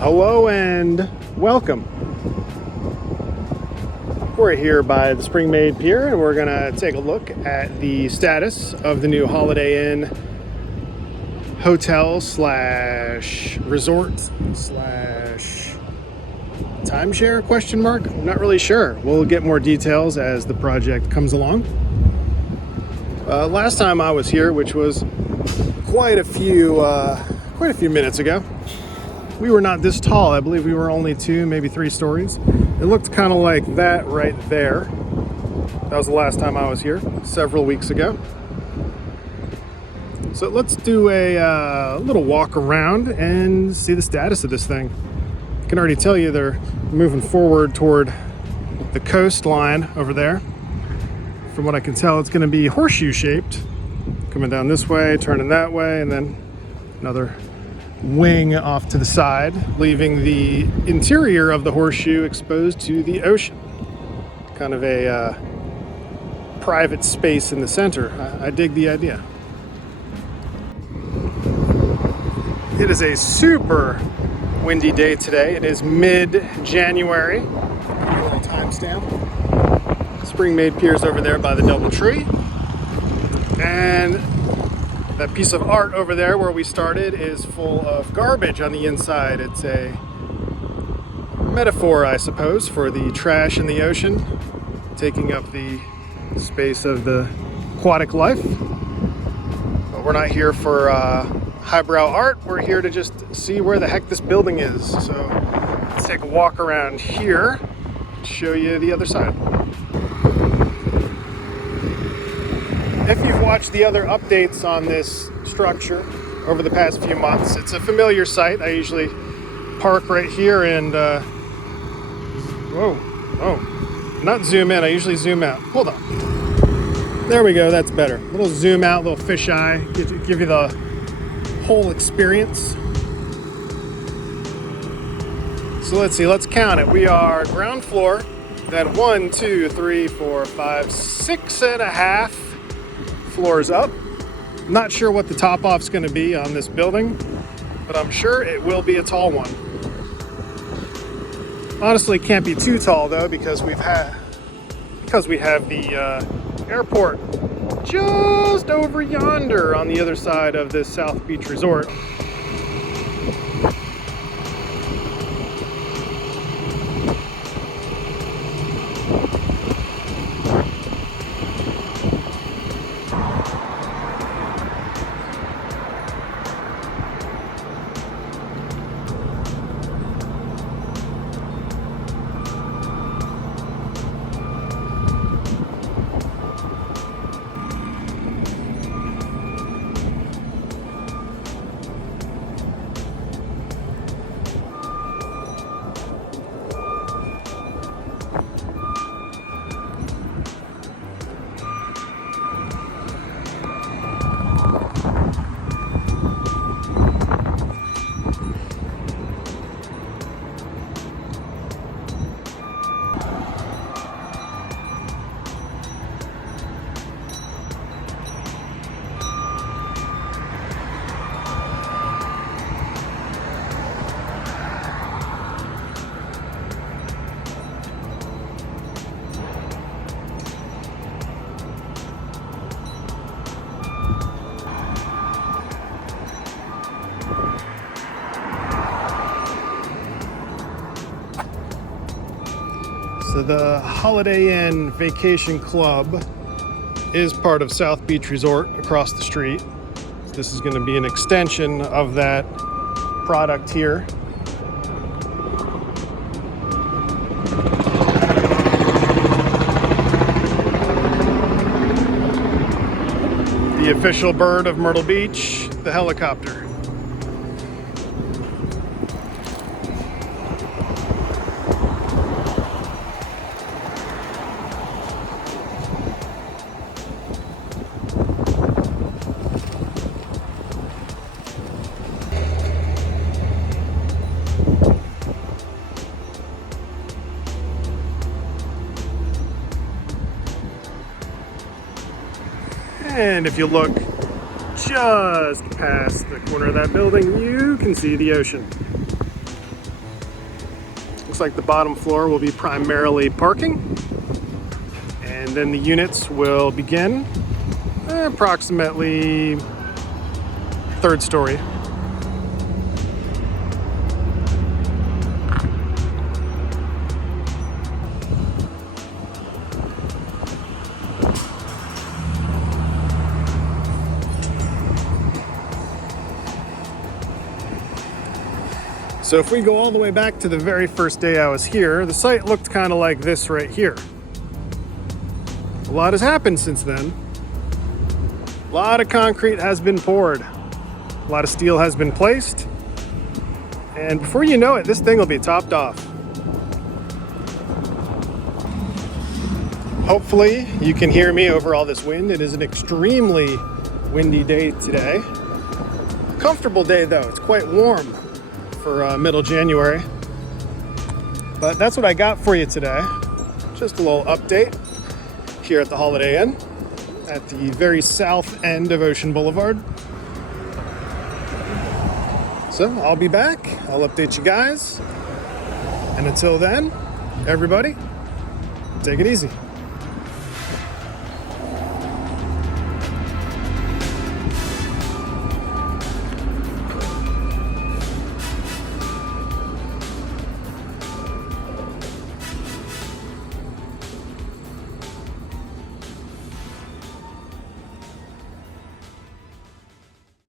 Hello and welcome. We're here by the Spring-Made Pier and we're gonna take a look at the status of the new Holiday Inn hotel slash resort slash timeshare question mark. I'm not really sure. We'll get more details as the project comes along. Last time I was here, which was quite a few minutes ago, we were not this tall. I believe we were only 2, maybe 3 stories. It looked kind of like that right there. That was the last time I was here, several weeks ago. So let's do a little walk around and see the status of this thing. I can already tell you they're moving forward toward the coastline over there. From what I can tell, it's going to be horseshoe shaped, coming down this way, turning that way, and then another wing off to the side, leaving the interior of the horseshoe exposed to the ocean. Kind of a private space in the center. I dig the idea. It is a super windy day today. It is mid-January. A little timestamp. Spring-Made Piers over there by the DoubleTree. And that piece of art over there where we started is full of garbage on the inside. It's a metaphor, I suppose, for the trash in the ocean, taking up the space of the aquatic life. But we're not here for highbrow art. We're here to just see where the heck this building is. So let's take a walk around here and show you the other side. If you've watched the other updates on this structure over the past few months, it's a familiar sight. I usually park right here and, not zoom in, I usually zoom out. Hold on. There we go, that's better. A little zoom out, a little fisheye, give you the whole experience. So let's see, let's count it. We are ground floor, then 1, 2, 3, 4, 5, 6 and a half floors up. Not sure what the top off's going to be on this building, but I'm sure it will be a tall one. Honestly, can't be too tall though, because we have the airport just over yonder on the other side of this South Beach Resort. So the Holiday Inn Vacation Club is part of South Beach Resort across the street. This is going to be an extension of that product here. The official bird of Myrtle Beach, the helicopter. And if you look just past the corner of that building, you can see the ocean. Looks like the bottom floor will be primarily parking, and then the units will begin approximately 3rd story. So if we go all the way back to the very first day I was here, the site looked kind of like this right here. A lot has happened since then. A lot of concrete has been poured. A lot of steel has been placed. And before you know it, this thing will be topped off. Hopefully you can hear me over all this wind. It is an extremely windy day today. Comfortable day though, it's quite warm for middle January. But that's what I got for you today. Just a little update here at the Holiday Inn at the very south end of Ocean Boulevard. So I'll be back, I'll update you guys. And until then, everybody, take it easy.